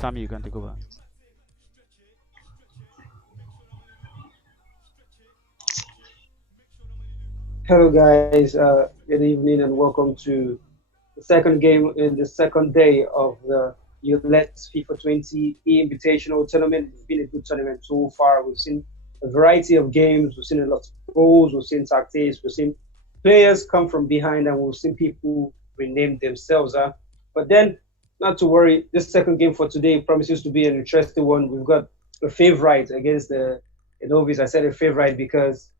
Sammy, you can take over. Hello, guys. Good evening, and welcome to the second game in the second day of the ULES FIFA 20 eInvitational tournament. It's been a good tournament so far. We've seen a variety of games. We've seen a lot of goals. We've seen tactics. We've seen players come from behind, and we've seen people rename themselves. But then, not to worry. This second game for today promises to be an interesting one. We've got a favorite against the novice. I said a favorite because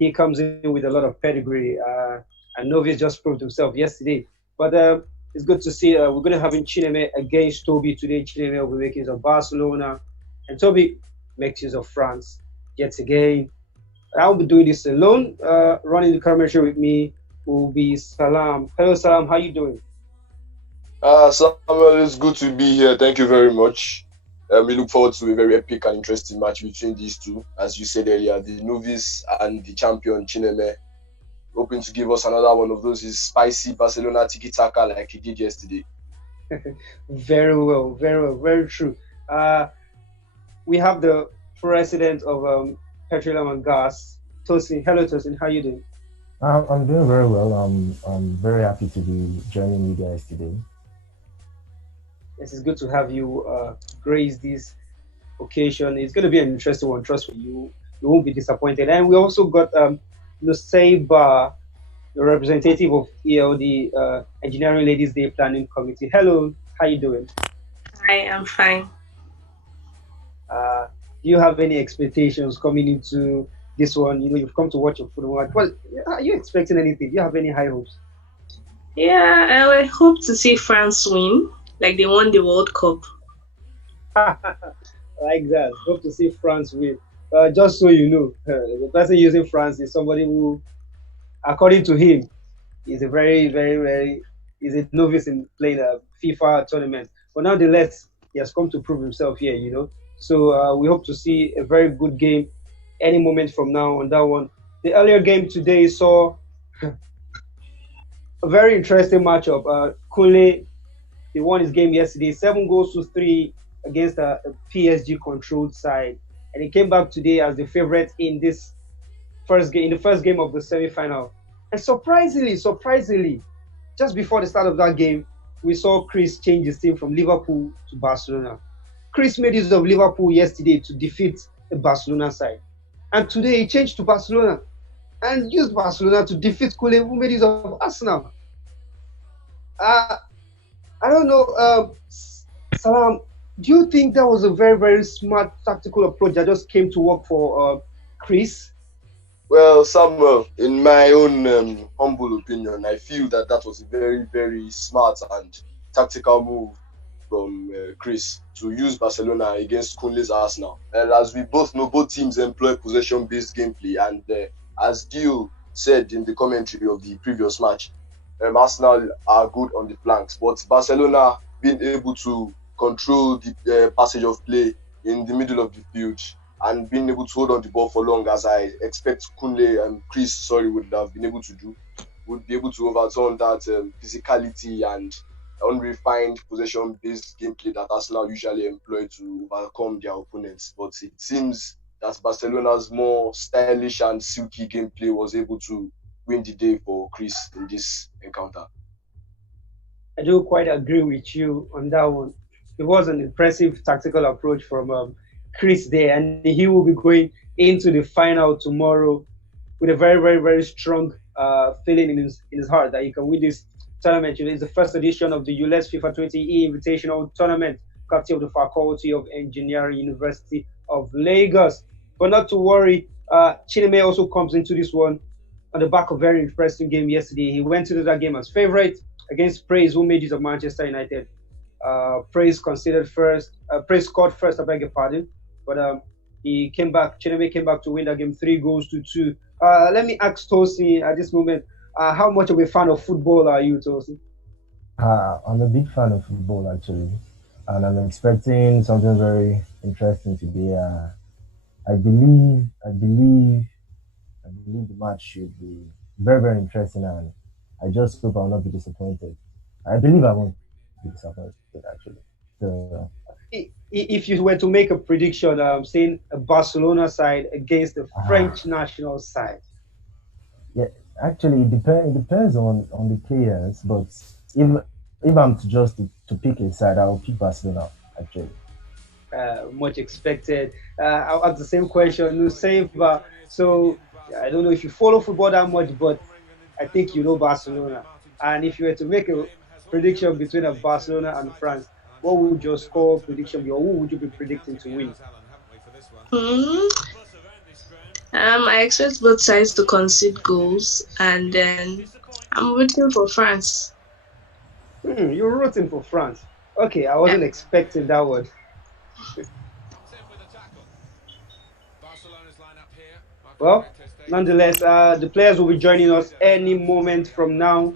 he comes in with a lot of pedigree. And Novice just proved himself yesterday. But it's good to see. We're going to have in Chineme against Toby today. Chineme will be making use of Barcelona, and Toby makes use of France yet again. I'll be doing this alone. Running the commentary with me will be Salam. Hello, Salam. How you doing? Samuel, it's good to be here. Thank you very much. We look forward to a very epic and interesting match between these two. As you said earlier, the novice and the champion Chineme, hoping to give us another one of those his spicy Barcelona tiki-taka like he did yesterday. Very well, very well, very true. Uh, we have the president of Petroleum and Gas, Tosin. Hello, Tosin. How you doing? I'm doing very well. I'm very happy to be joining you guys today. Yes, it's good to have you grace this occasion. It's going to be an interesting one. Trust me, you won't be disappointed. And we also got Nusaiba, the representative of ELD Engineering Ladies Day Planning Committee. Hello, how you doing? I am fine. Do you have any expectations coming into this one? You know, you've come to watch a football match. Well, are you expecting anything? Do you have any high hopes? Yeah, I would hope to see France win, like they won the World Cup. Like that. Hope to see France win. Just so you know, the person using France is somebody who, according to him, is a is a novice in playing a FIFA tournament. But nonetheless, he has come to prove himself here, you know. So we hope to see a very good game any moment from now on that one. The earlier game today saw a very interesting matchup. Kunle, he won his game yesterday, 7 goals to 3 against a PSG controlled side. And he came back today as the favorite in this first game, in the first game of the semi-final. And surprisingly, just before the start of that game, we saw Chris change his team from Liverpool to Barcelona. Chris made use of Liverpool yesterday to defeat the Barcelona side. And today he changed to Barcelona and used Barcelona to defeat Kule, who made use of Arsenal. Uh, I don't know, Salam, do you think that was a very smart tactical approach that just came to work for Chris? Well, Samuel, in my own humble opinion, I feel that that was a very smart and tactical move from Chris to use Barcelona against Kunle's Arsenal. And as we both know, both teams employ possession-based gameplay. And as Dio said in the commentary of the previous match, Arsenal are good on the flanks, but Barcelona being able to control the passage of play in the middle of the field and being able to hold on the ball for long, as I expect Kunle and Chris, would have been able to do, would be able to overturn that physicality and unrefined possession-based gameplay that Arsenal usually employ to overcome their opponents. But it seems that Barcelona's more stylish and silky gameplay was able to win the day for Chris in this encounter. I do quite agree with you on that one. It was an impressive tactical approach from Chris there, and he will be going into the final tomorrow with a very strong feeling in his heart that he can win this tournament. You know, it's the first edition of the ULES FIFA 20 Invitational Tournament, courtesy of the Faculty of Engineering, University of Lagos. But not to worry, Chineme also comes into this one on the back of a very interesting game yesterday. He went into that game as favorite against Praise, who made use of Manchester United. Praise considered first. Praise scored first, I beg your pardon. But he came back. Chineme came back to win that game 3 goals to 2. Let me ask Tosi at this moment, how much of a fan of football are you, Tosi? I'm a big fan of football actually, and I'm expecting something very interesting today. I believe, I believe, I believe the match should be very interesting, and I just hope I will not be disappointed. I believe I won't be disappointed actually. So if you were to make a prediction, saying a Barcelona side against the Ah, French national side. yeah, actually, it depends on the players. But if I'm to just to pick a side, I will pick Barcelona. Actually, Much expected. I'll ask the same question, no saver. So I don't know if you follow football that much, but I think you know Barcelona. And if you were to make a prediction between a Barcelona and France, what would your score prediction be, or who would you be predicting to win? Hmm. I expect both sides to concede goals, and then I'm rooting for France. You're rooting for France. Okay, I Yeah. wasn't expecting that one. Well, nonetheless, the players will be joining us any moment from now.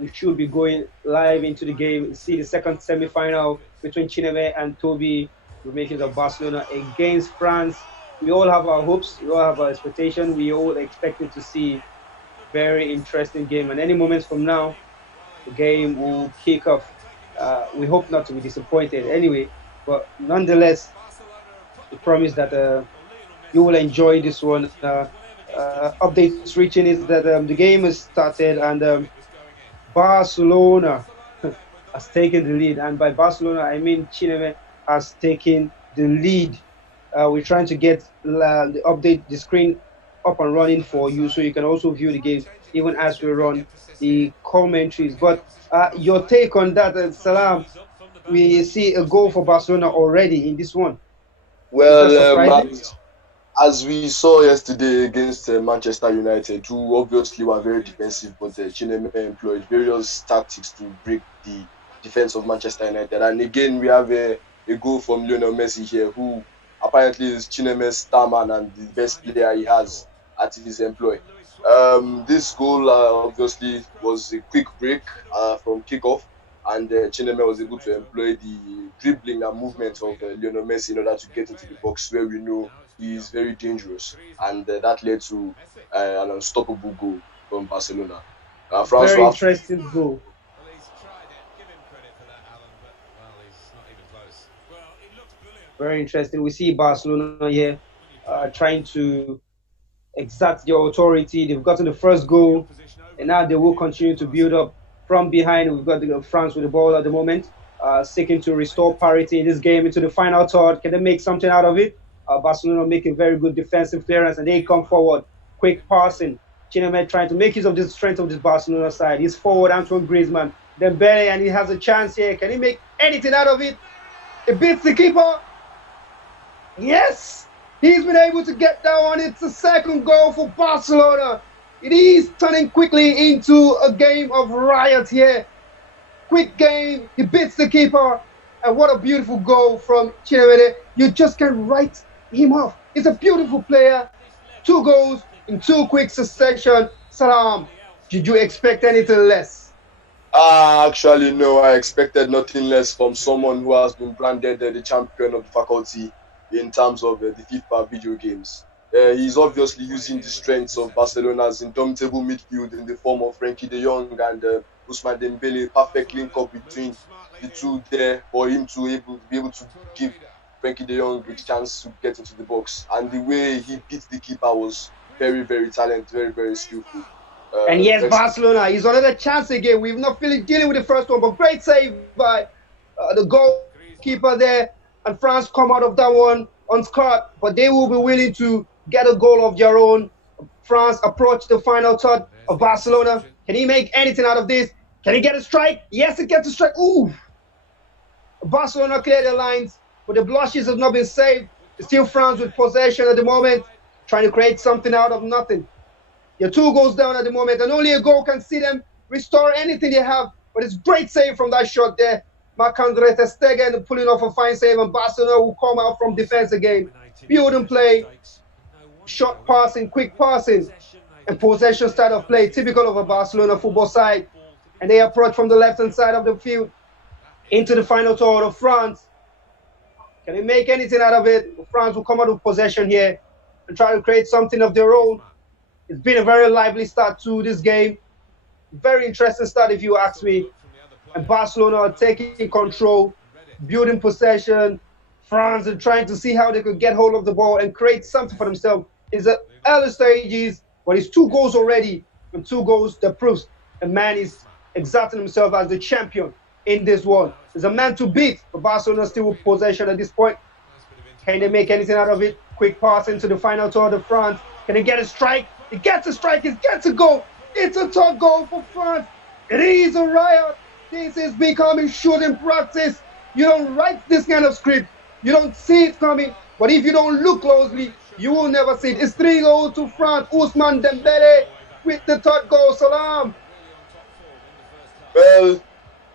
We should be going live into the game. See the second semi-final between Chineme and Toby. We're making the Barcelona against France. We all have our hopes. We all have our expectation. We all expected to see very interesting game. And any moments from now, the game will kick off. We hope not to be disappointed anyway. But nonetheless, we promise that you will enjoy this one. Updates reaching is that the game has started and Barcelona has taken the lead. And by Barcelona, I mean Chineme has taken the lead. We're trying to get the update, the screen up and running for you so you can also view the game even as we run the commentaries. But your take on that, Salam, we see a goal for Barcelona already in this one. Is that Well, surprising? as we saw yesterday against Manchester United, who obviously were very defensive, but Chineme employed various tactics to break the defense of Manchester United. And again, we have a goal from Lionel Messi here, who apparently is Chineme's star man and the best player he has at his employ. This goal obviously was a quick break from kickoff, and Chineme was able to employ the dribbling and movement of Lionel Messi in order to get into the box, where we know he is very dangerous, and that led to an unstoppable goal from Barcelona. France Very will have to. interesting goal. Very interesting. We see Barcelona here trying to exact their authority. They've gotten the first goal, and now they will continue to build up from behind. We've got France with the ball at the moment, seeking to restore parity in this game into the final third. Can they make something out of it? Barcelona making very good defensive clearance, and they come forward. Quick passing. Chineme trying to make use of the strength of this Barcelona side. He's forward, Antoine Griezmann. Dembele, and he has a chance here. Can he make anything out of it? It beats the keeper. Yes, he's been able to get that one. It's a second goal for Barcelona. It is turning quickly into a game of riot here. Quick game, he beats the keeper, and what a beautiful goal from Chineme. You just can't write him off. He's a beautiful player. 2 goals in 2 quick succession. Salam, did you expect anything less? Actually, no, I expected nothing less from someone who has been branded the champion of the faculty in terms of the FIFA video games. He's obviously using the strengths of Barcelona's indomitable midfield in the form of Frenkie de Jong and Ousmane Dembele. Perfect link up between the two there for him to be able to give Frenkie de Jong a chance to get into the box. And the way he beat the keeper was very, very talented, very, very skillful. And yes, Barcelona is another chance again. We've not feeling dealing with the first one, but great save by the goalkeeper there. And France come out of that one unscarred, but they will be willing to get a goal of their own. France approach the final third of Barcelona. Can he make anything out of this? Can he get a strike? Yes, he gets a strike. Ooh! Barcelona clear their lines, but the blushes have not been saved. It's still France with possession at the moment, trying to create something out of nothing. Your 2 goals down at the moment, and only a goal can see them restore anything they have. But it's great save from that shot there. Marc-Andre ter Stegen pulling off a fine save, and Barcelona will come out from defense again. Build and play, short passing, quick passing, and possession style of play, typical of a Barcelona football side. And they approach from the left-hand side of the field into the final third of France. Can they make anything out of it? France will come out of possession here and try to create something of their own. It's been a very lively start to this game. Very interesting start, if you ask me. And Barcelona are taking control. building possession. France are trying to see how they could get hold of the ball and create something for themselves. It's the early stages, but it's 2 goals already. And 2 goals that proves a man is exerting himself as the champion in this one. There's a man to beat, but Barcelona still with possession at this point. Can they make anything out of it? Quick pass into the final third of France. Can they get a strike? It gets a strike, it gets a goal. It's a top goal for France. It is a riot. This is becoming shooting practice. You don't write this kind of script. You don't see it coming. But if you don't look closely, you will never see it. It's 3-0 to France. Ousmane Dembele with the third goal. Salam. Well,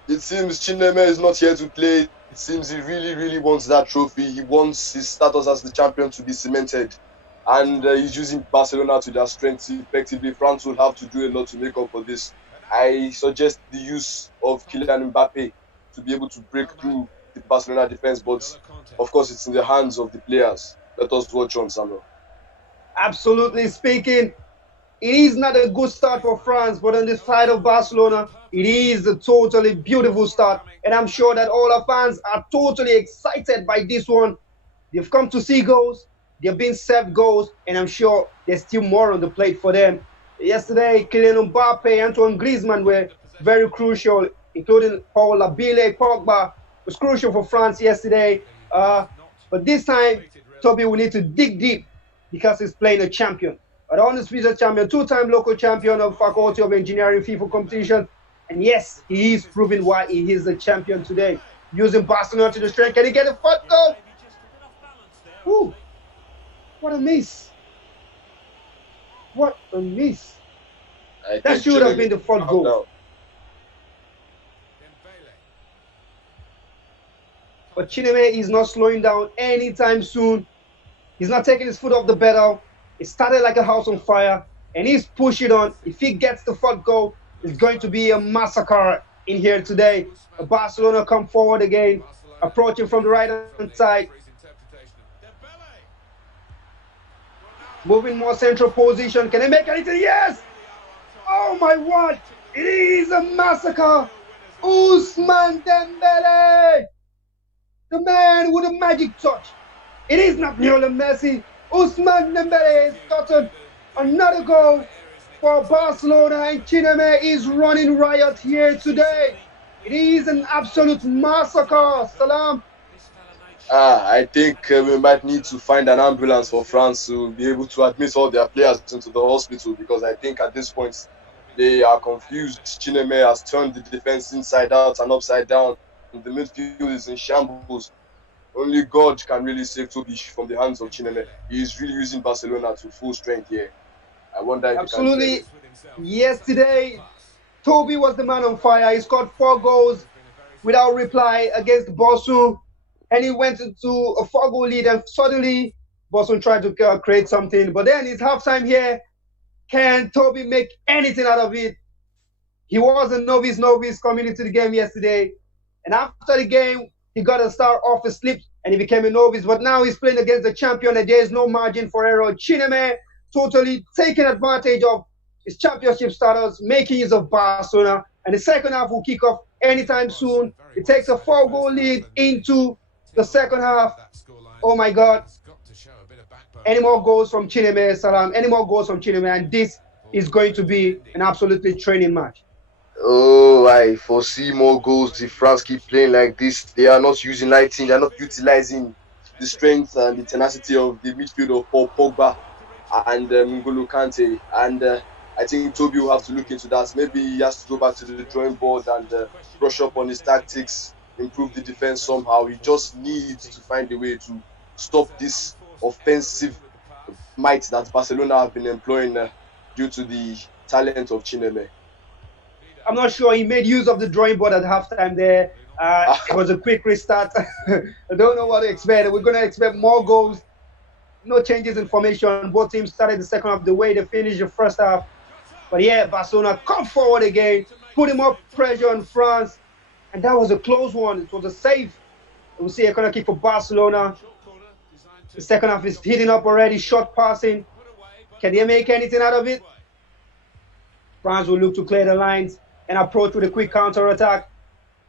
it seems Chineme is not here to play. It seems he really, really wants that trophy. He wants his status as the champion to be cemented. And he's using Barcelona to their strengths effectively. France will have to do a lot to make up for this. I suggest the use of Kylian Mbappe to be able to break through the Barcelona defense. But, of course, it's in the hands of the players. Let us watch on, Samuel. Absolutely speaking, it is not a good start for France, but on the side of Barcelona, it is a totally beautiful start. And I'm sure that all our fans are totally excited by this one. They've come to see goals. They've been served goals. And I'm sure there's still more on the plate for them. Yesterday, Kylian Mbappe, Antoine Griezmann were very crucial, including Paul Labile, Pogba was crucial for France yesterday. But this time, Toby will need to dig deep because he's playing a champion. An undisputed champion, 2-time local champion of Faculty of Engineering FIFA competition. And yes, he is proving why he is the champion today. Using Barcelona to the strength. Can he get a foot goal? Ooh, what a miss. What a miss. That should have been the fourth goal. No. But Chineme is not slowing down anytime soon. He's not taking his foot off the pedal. It started like a house on fire, and he's pushing on. If he gets the fourth goal, it's going to be a massacre in here today. Barcelona come forward again, approaching from the right-hand side. Moving more central position. Can they make anything? Yes! Oh my word! It is a massacre! Ousmane Dembele! The man with a magic touch. It is not Lionel Messi. Ousmane Dembele has gotten another goal for Barcelona, and Chineme is running riot here today. It is an absolute massacre. Salam. I think we might need to find an ambulance for France to be able to admit all their players into the hospital, because I think at this point they are confused. Chineme has turned the defense inside out and upside down. The midfield is in shambles. Only God can really save Toby from the hands of Chineme. He is really using Barcelona to full strength here. I wonder if absolutely. Yesterday, Toby was the man on fire. He scored 4 goals without reply against Bosu. And he went into a 4-goal lead, and suddenly Boston tried to create something. But then it's halftime here. Can Toby make anything out of it? He was a novice coming into the game yesterday. And after the game, he got a start off his slip and he became a novice. But now he's playing against the champion, and there is no margin for error. Chineme totally taking advantage of his championship status, making use of Barcelona. And the second half will kick off anytime soon. It takes a 4-goal lead into the second half. Oh my God. Any more goals from Chineme, Salam? Any more goals from Chineme? And this is going to be an absolutely training match. Oh, I foresee more goals if France keep playing like this. They are not using lighting. They are not utilizing the strength and the tenacity of the midfield of Paul Pogba and N'Golo Kante. And I think Toby will have to look into that. Maybe he has to go back to the drawing board and brush up on his tactics, improve the defense somehow. He just needs to find a way to stop this offensive might that Barcelona have been employing due to the talent of Chineme. I'm not sure he made use of the drawing board at halftime there. It was a quick restart. I don't know what to expect. We're going to expect more goals. No changes in formation. Both teams started the second half the way they finished the first half. But yeah, Barcelona come forward again, putting more pressure on France. And that was a close one. It was a save. We'll see a corner kick for Barcelona. The second half is heating up already. Short passing. Can they make anything out of it? France will look to clear the lines and approach with a quick counter attack.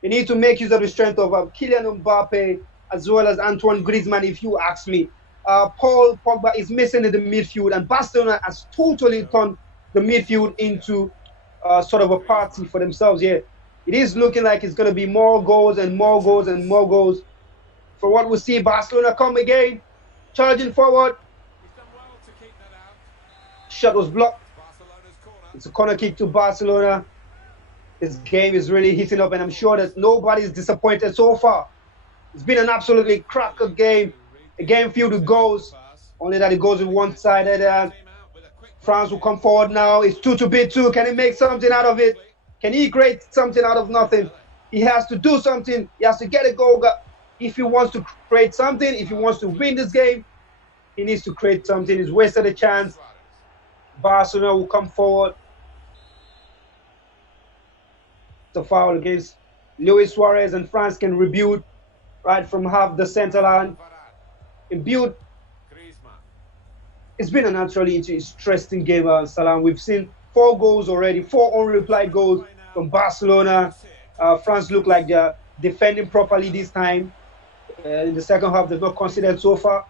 They need to make use of the strength of Kylian Mbappe as well as Antoine Griezmann, if you ask me. Paul Pogba is missing in the midfield, and Barcelona has totally turned the midfield into sort of a party for themselves here. It is looking like it's going to be more goals and more goals and more goals. For what we see, Barcelona come again, charging forward. Shot was blocked. It's a corner kick to Barcelona. This game is really heating up, and I'm sure that nobody's disappointed so far. It's been an absolutely cracker game. A game filled with goals. Only that it goes with one-sided. France will come forward now. It's 2-2. Can he make something out of it? Can he create something out of nothing? He has to do something. He has to get a goal. If he wants to create something, if he wants to win this game, he needs to create something. He's wasted a chance. Barcelona will come forward. The foul against Luis Suarez, and France can rebuild right from half the center line. And build. It's been an actually interesting game, Salam. We've seen 4 goals already, 4 unreplied goals from Barcelona. France look like they're defending properly this time. In the second half, they've not conceded so far.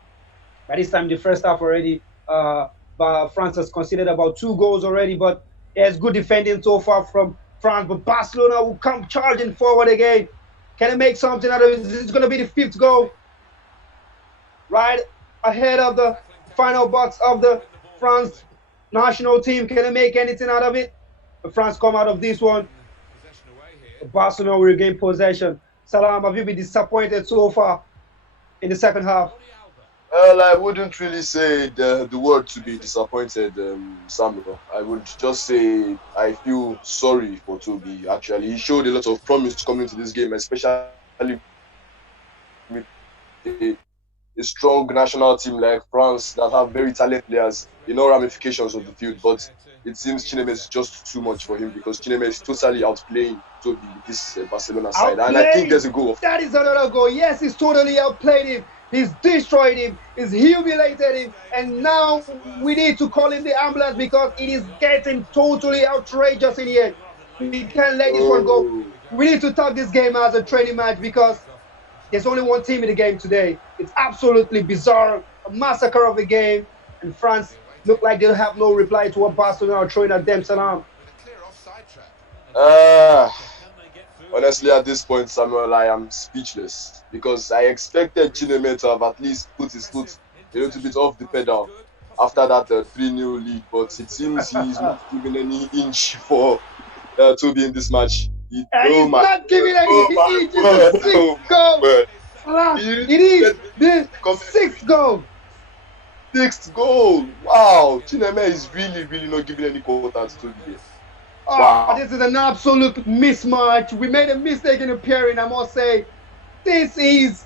By this time, the first half already, France has conceded about 2 goals already, but there's good defending so far from France. But Barcelona will come charging forward again. Can they make something out of it? This is going to be the 5th goal. Right ahead of the final box of the France national team. Can they make anything out of it? But France come out of this one. Barcelona will regain possession. Salam, have you been disappointed so far in the second half? Well, I wouldn't really say the word to be disappointed, Samuel. I would just say I feel sorry for Toby, actually. He showed a lot of promise coming into this game, especially with a strong national team like France that have very talented players in all ramifications of the field. But it seems Chineme is just too much for him, because Chineme is totally outplaying Toby with this Barcelona side. And I think there's a goal. That is another goal. Yes, he's totally outplayed him. He's destroyed him. He's humiliated him. And now we need to call in the ambulance, because it is getting totally outrageous in here. We can't let this one go. We need to talk this game as a training match, because there's only one team in the game today. It's absolutely bizarre. A massacre of a game. And France look like they'll have no reply to what Barcelona are throwing at them. Salam. Honestly, at this point, Samuel, I am speechless, because I expected Chineme to have at least put his foot a little bit off the pedal after that 3-0 lead, but it seems he's not giving any inch for Toby in this match. He's not giving any inch. It's a 6th goal. It is the 6th goal. 6th goal. Wow. Chineme is really not giving any quarter to Toby. Wow. This is an absolute mismatch. We made a mistake in appearing, I must say. This is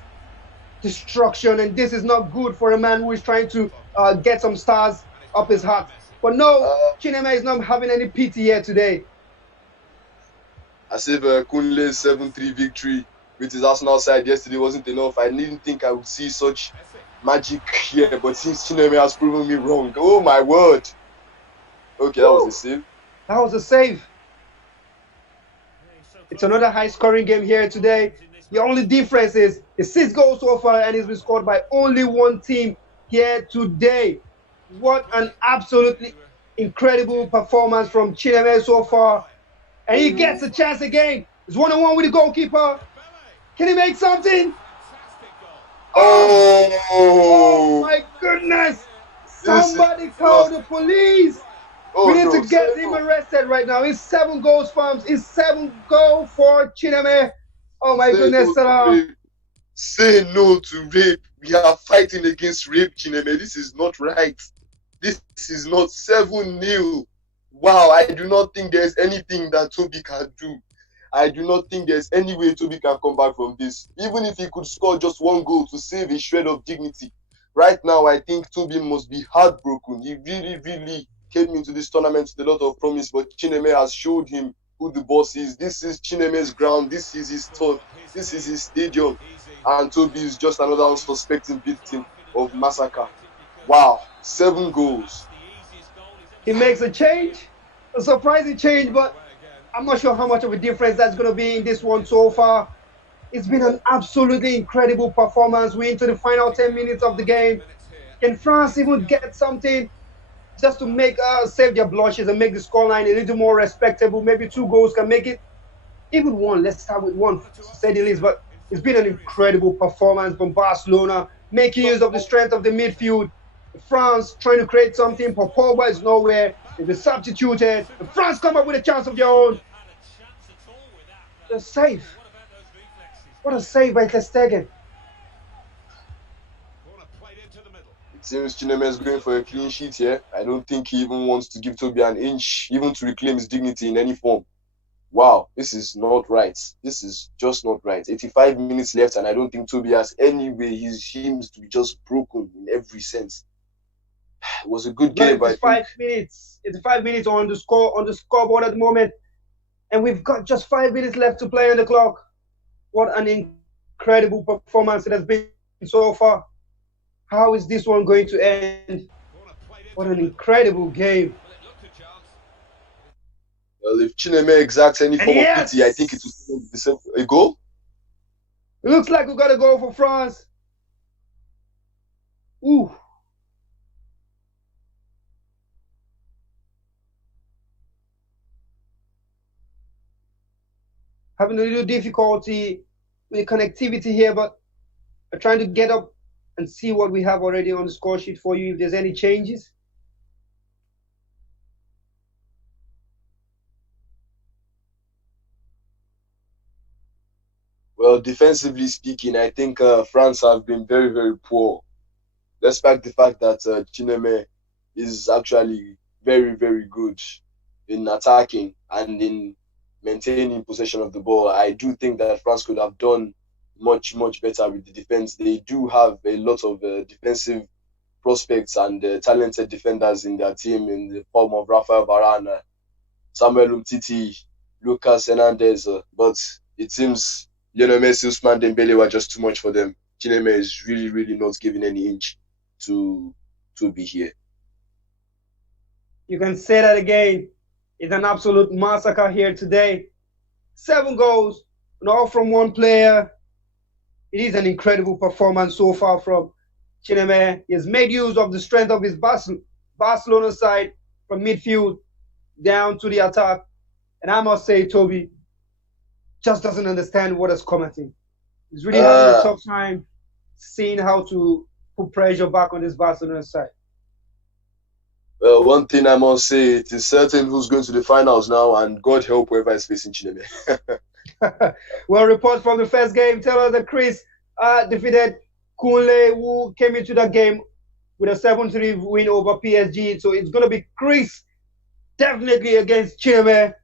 destruction, and this is not good for a man who is trying to get some stars up his hat. But no, Chineme is not having any pity here today. As if Kunle's 7-3 victory with his Arsenal side yesterday wasn't enough. I didn't think I would see such magic here, but since Chineme has proven me wrong. Oh my word. Okay, that was a save. That was a save. It's another high-scoring game here today. The only difference is the 6 goals so far, and it's been scored by only one team here today. What an absolutely incredible performance from Chineme so far. And he gets a chance again. It's 1-on-1 with the goalkeeper. Can he make something? Oh my goodness. Somebody call the police. We need to get him arrested right now. It's 7 goals, fams. It's 7 goals for Chineme. Oh my goodness, Salah. Say no to rape. We are fighting against rape, Chineme. This is not right. This is not 7-0. Wow, I do not think there's anything that Toby can do. I do not think there's any way Toby can come back from this. Even if he could score just 1 goal to save a shred of dignity. Right now, I think Toby must be heartbroken. He really came into this tournament with a lot of promise, but Chineme has showed him who the boss is. This is Chineme's ground. This is his turf. This is his stadium. And Toby is just another unsuspecting victim of massacre. Wow, 7 goals. He makes a change, a surprising change, but I'm not sure how much of a difference that's going to be in this one so far. It's been an absolutely incredible performance. We're into the final 10 minutes of the game. Can France even get something just to make save their blushes and make the scoreline a little more respectable? Maybe 2 goals can make it. Even one. Let's start with one, to say the least. But it's been an incredible performance from Barcelona, making use of the strength of the midfield. France trying to create something. Pogba is nowhere. They've been substituted. And France come up with a chance of their own. The save. What a save by Ter Stegen. It seems Chineme is going for a clean sheet here. I don't think he even wants to give Toby an inch, even to reclaim his dignity in any form. Wow, this is not right. This is just not right. 85 minutes left, and I don't think Toby has any way. He seems to be just broken in every sense. It was a good game, but 5 minutes. It's 5 minutes on the scoreboard at the moment, and we've got just 5 minutes left to play on the clock. What an incredible performance it has been so far. How is this one going to end? What an incredible game. Well, if Chineme exacts any form of pity, I think it will be the same. A goal? It looks like we got a goal for France. Ooh. Having a little difficulty with the connectivity here, but I'm trying to get up and see what we have already on the score sheet for you, if there's any changes. Well, defensively speaking, I think France have been very, very poor. Despite the fact that Chineme is actually very, very good in attacking and in maintaining possession of the ball, I do think that France could have done much, much better with the defense. They do have a lot of defensive prospects and talented defenders in their team in the form of Rafael Varane, Samuel Umtiti, Lucas Hernandez, but it seems Lionel Messi, Ousmane Dembele were just too much for them. Chineme is really, really not giving any inch to be here. You can say that again. It's an absolute massacre here today. 7 goals, and all from one player. It is an incredible performance so far from Chineme. He has made use of the strength of his Barcelona side from midfield down to the attack. And I must say, Toby just doesn't understand what has come at him. He's really having a tough time seeing how to put pressure back on this Barcelona side. Well, one thing I must say, it is certain who's going to the finals now, and God help whoever is facing Chineme. Well, reports from the first game tell us that Chris defeated Kunle, who came into that game with a 7-3 win over PSG. So it's going to be Chris definitely against Chineme.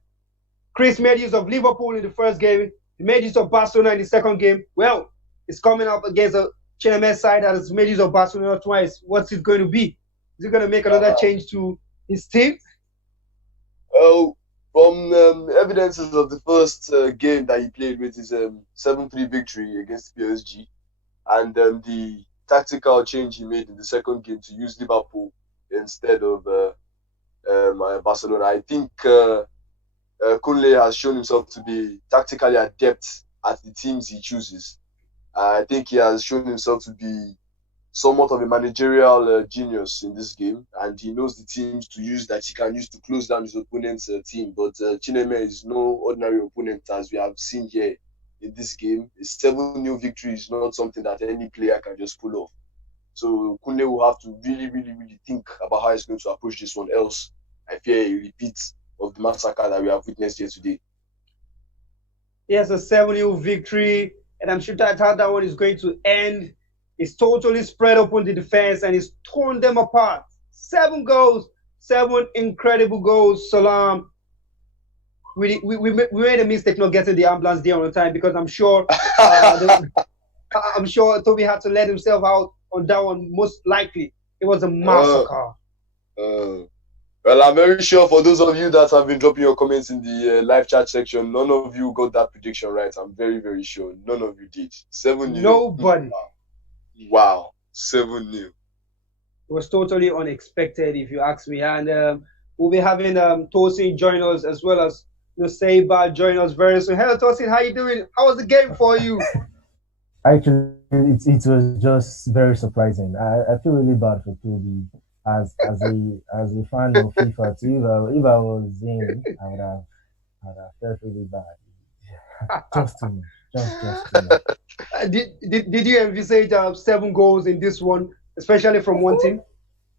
Chris made use of Liverpool in the first game. He made use of Barcelona in the second game. Well, it's coming up against a Chineme side that has made use of Barcelona twice. What's it going to be? Is he going to make another change to his team? Oh, from evidences of the first game that he played with his 7-3 victory against PSG, and the tactical change he made in the second game to use Liverpool instead of Barcelona, I think Kunle has shown himself to be tactically adept at the teams he chooses. I think he has shown himself to be somewhat of a managerial genius in this game, and he knows the teams to use that he can use to close down his opponent's team. But Chineme is no ordinary opponent, as we have seen here in this game. A 7-0 victory is not something that any player can just pull off. So Kunle will have to really, really, really think about how he's going to approach this one. Else, I fear a repeat of the massacre that we have witnessed here today. Yes, a 7-0 victory, and I'm sure that's how that one is going to end. He's totally spread open the defense and he's torn them apart. 7 goals, 7 incredible goals. Salam. We made a mistake not getting the ambulance there on time, because I'm sure Toby had to let himself out on that one. Most likely, it was a massacre. Well, I'm very sure for those of you that have been dropping your comments in the live chat section, none of you got that prediction right. I'm very, very sure none of you did. 7-0. Nobody. Wow, 7-0. It was totally unexpected, if you ask me. And we'll be having Tosin join us, as well as Nusaiba join us very soon. Hello, Tosin. How you doing? How was the game for you? Actually, it was just very surprising. I feel really bad for Toby as a fan of FIFA too. If I was him, I would have felt really bad. Just too much. Just too much. Did you envisage 7 goals in this one, especially from one team?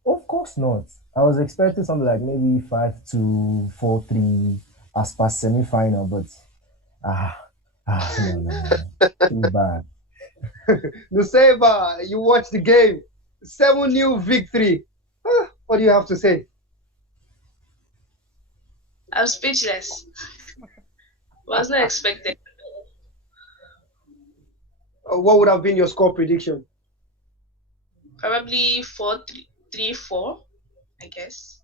Of course not. I was expecting something like maybe 5-2, 4-3 as per semi-final, but ah no. Too bad. Nusaiba, you watched the game. 7-0 victory. What do you have to say? I'm speechless. Was not expected. What would have been your score prediction? Probably 4-3-4, I guess.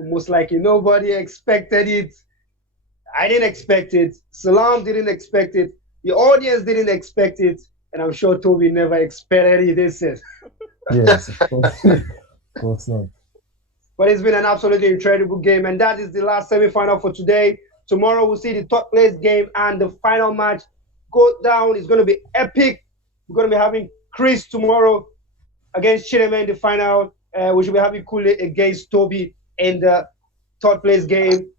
Most likely nobody expected it. I didn't expect it. Salam didn't expect it. The audience didn't expect it. And I'm sure Toby never expected it. This is. Yes, of course. Of course not. But it's been an absolutely incredible game. And that is the last semi-final for today. Tomorrow we'll see the third place game and the final match go down. It's going to be epic. We're going to be having Chris tomorrow against Chineme in the final. We should be having Kule against Toby in the third place game.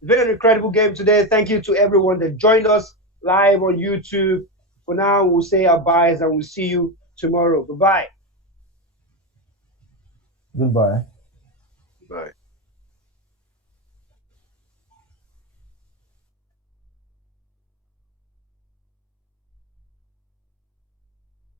It's been an incredible game today. Thank you to everyone that joined us live on YouTube. For now, we'll say our byes and we'll see you tomorrow. Bye-bye. Goodbye. Bye.